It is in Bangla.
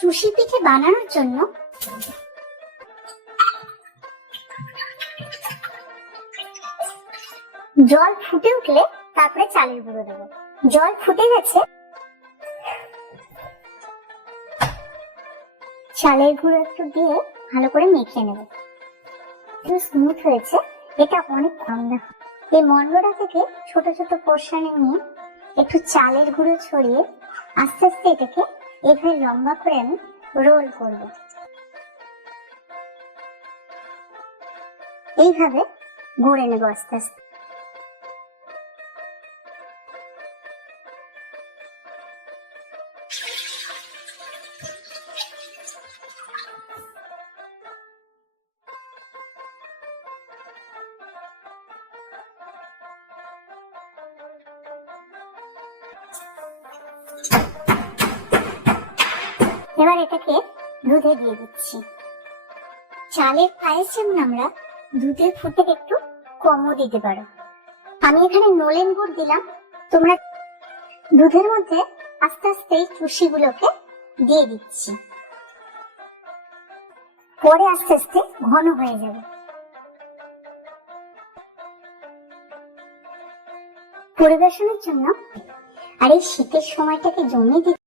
চুষি পিঠে বানানোর জন্য জল ফুটে উঠলে তারপরে চালের গুঁড়ো দেবো। জল ফুটে গেছে, চালের গুঁড়ো একটু দিয়ে ভালো করে মেখে নেব। স্মুথ হয়েছে, এটা অনেক ঠান্ডা। এই মন্ডটা থেকে ছোট ছোট পোর্শনে নিয়ে একটু চালের গুঁড়ো ছড়িয়ে আস্তে আস্তে এটাকে এভাবে লম্বা করে আমি রোল করব। এইভাবে গড়ে নেব আস্তে আস্তে। এবার এটাকে দুধে দিয়ে দিচ্ছি। চালের পায়েস যেমন আমরা দুধে ফুটে একটু কমও দিতে পারো। আমি এখানে নলেন গুড় দিলাম। তোমরা দুধের মধ্যে আস্তে আস্তে এই চুষি গুলোকে দিয়ে দিচ্ছি, পরে আস্তে আস্তে ঘন হয়ে যাবে। পরিবেশনের জন্য আর এই শীতের সময়টাকে জমিয়ে